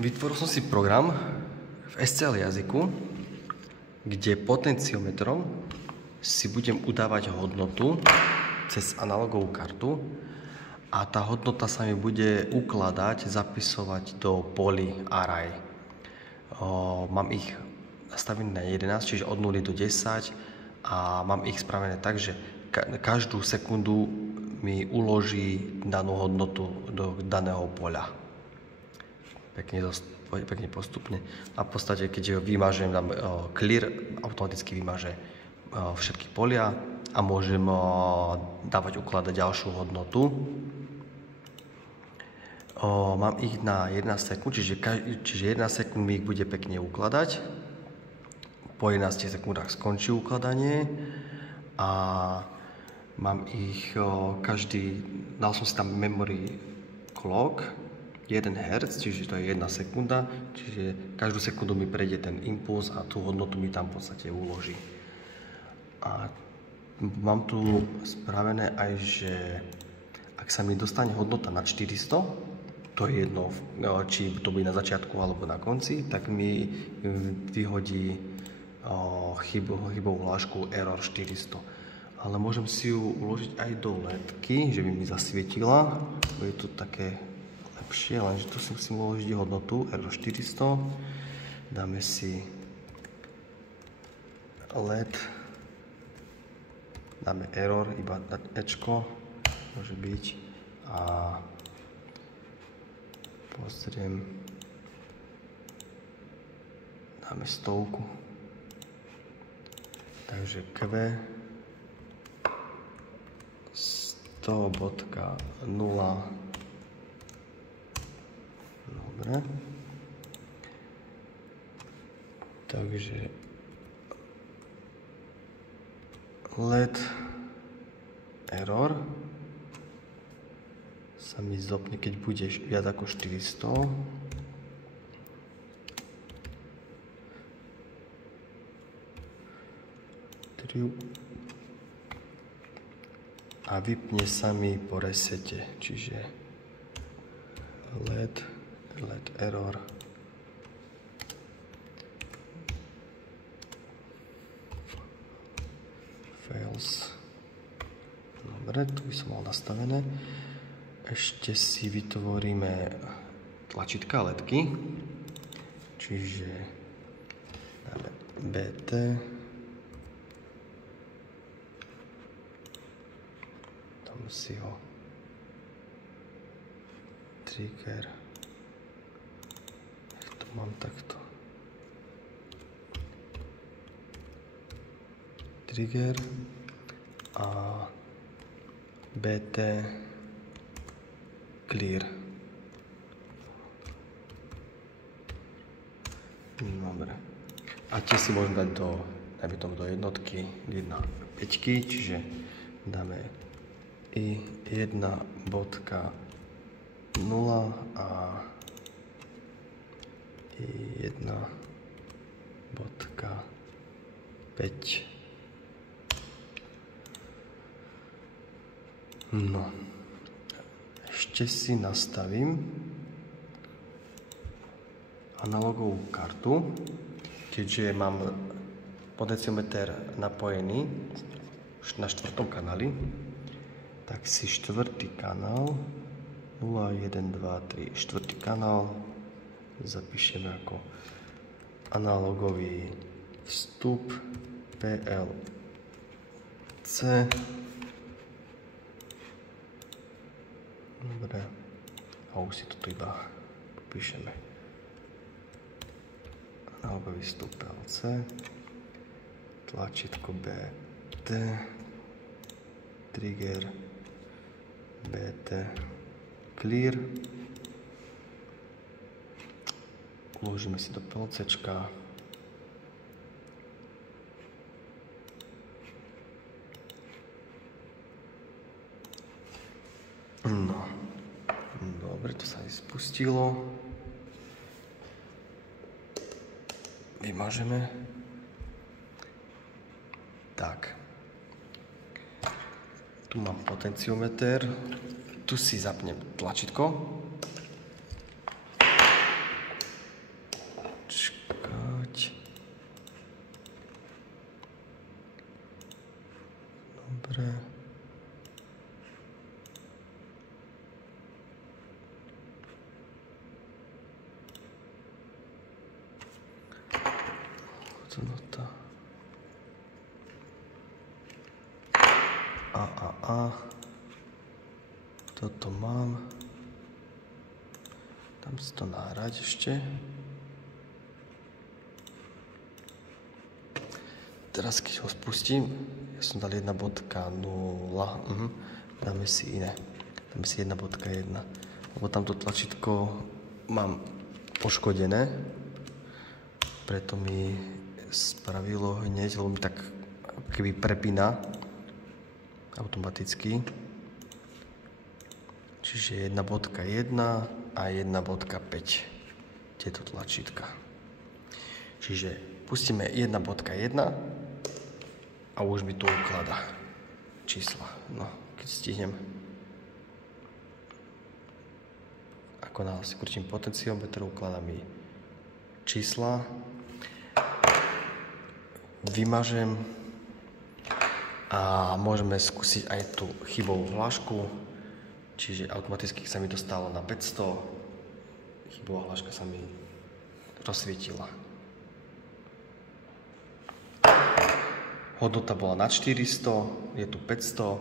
Vytvoril som si program v SCL jazyku, kde potenciometrom si budem udávať hodnotu cez analogovú kartu a tá hodnota sa mi bude ukladať, zapisovať do polí array. Mám ich nastavené na 11, čiže od 0 do 10 a mám ich spravené tak, že každú sekundu mi uloží danú hodnotu do daného poľa. Pekne postupne. A v podstate, keď ho vymažem, dám clear, automaticky vymaže všetky polia a môžem dávať, ukladať ďalšiu hodnotu. Mám ich na 11 sekúnd, čiže 11 sekúnd mi ich bude pekne ukladať. Po 11 sekúndach skončí ukladanie a mám ich dal som si tam memory clock 1 Hz, čiže to je 1 sekunda, čiže každú sekundu mi prejde ten impuls a tú hodnotu mi tam v podstate uloží. A mám tu spravené aj, že ak sa mi dostane hodnota nad 400, to je jedno, či to bude na začiatku alebo na konci, tak mi vyhodí chybovú hlášku error 400. Ale môžem si ju uložiť aj do ledky, že by mi zasvietila. Je to také lepšie, lenže tu si musím uložiť hodnotu error 400. Dáme si LED, dáme error, iba ečko, môže byť, a pozriem, dáme 100. Takže Q 100.0. Dobre. Takže LED error sa mi zopne, keď bude viac ako 400. A vypne sa mi po resete, čiže LED error fails. Dobre, tu by som mal nastavené. Ešte si vytvoríme tlačítka ledky, čiže dáme BT, si ho trigger, to mám takto, trigger a BT clear. Dobre. A tie si môžem dať do jednotky, na 5, čiže dáme I1.0 a I1.5. No, ešte si nastavím analogovú kartu, keďže mám potenciometer napojený na 4. kanáli, tak si 4. kanál 0, 1, 2, 3, 4. kanál zapíšeme ako analogový vstup PLC. Dobre, a už si toto iba popíšeme. Analogový vstup PLC, tlačítko BT, trigger BT clear, uložíme si do PLCčka, no, dobre, to sa aj spustilo, vymažeme, tak. Tu mám potenciometer, tu si zapnem tlačítko Nota. Toto mám. Dám si to nahrať ešte. Teraz keď ho spustím, ja som dal 1.0. Dáme si iné. Dáme si 1.1. Lebo tamto tlačítko mám poškodené. Preto mi spravilo hneď, lebo mi tak keby prepína automaticky. Čiže 1.1 a 1.5 tieto tlačítka. Čiže pustíme 1.1 a už mi tu ukladá čísla. No, keď stihnem. Ako náhle si krútim potenciometer, ukladá mi čísla. Vymažem a môžeme skúsiť aj tú chybovú hlášku. Čiže automaticky sa mi dostalo na 500. Chybová hláška sa mi rozsvietila. Hodnota bola nad 400, je tu 500.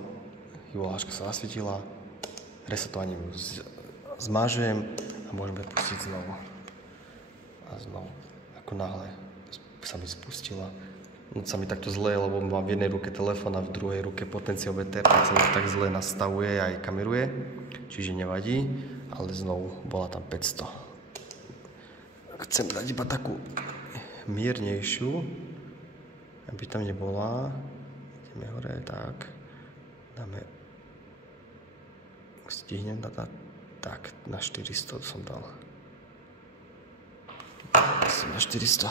Chybová hláška sa zasvietila. Resetovaním zmažujem a môžeme pustiť znovu. A znovu, ako náhle sa mi spustila. No sa mi takto zle, lebo mám v jednej ruke telefón a v druhej ruke potenciometer, tak sa mi tak zle nastavuje a aj kameruje, čiže nevadí, ale znovu bola tam 500. Chcem dať iba takú miernejšiu, aby tam nebola. Ideme hore, tak. Dáme, stihnem dať, tak, na 400 som dal. Som na 400.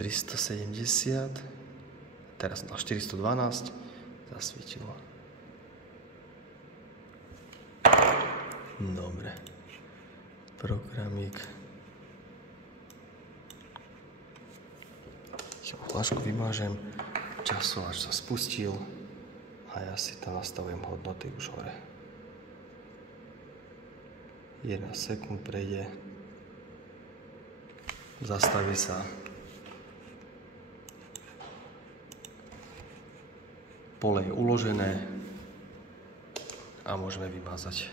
370, teraz na 412 zasvietilo. Dobre. Programík. Flašku vymážem, časovač sa spustil a ja si tam nastavujem hodnoty už hore. 11 sekúnd prejde, zastaví sa. Pole je uložené a môžeme vymazať.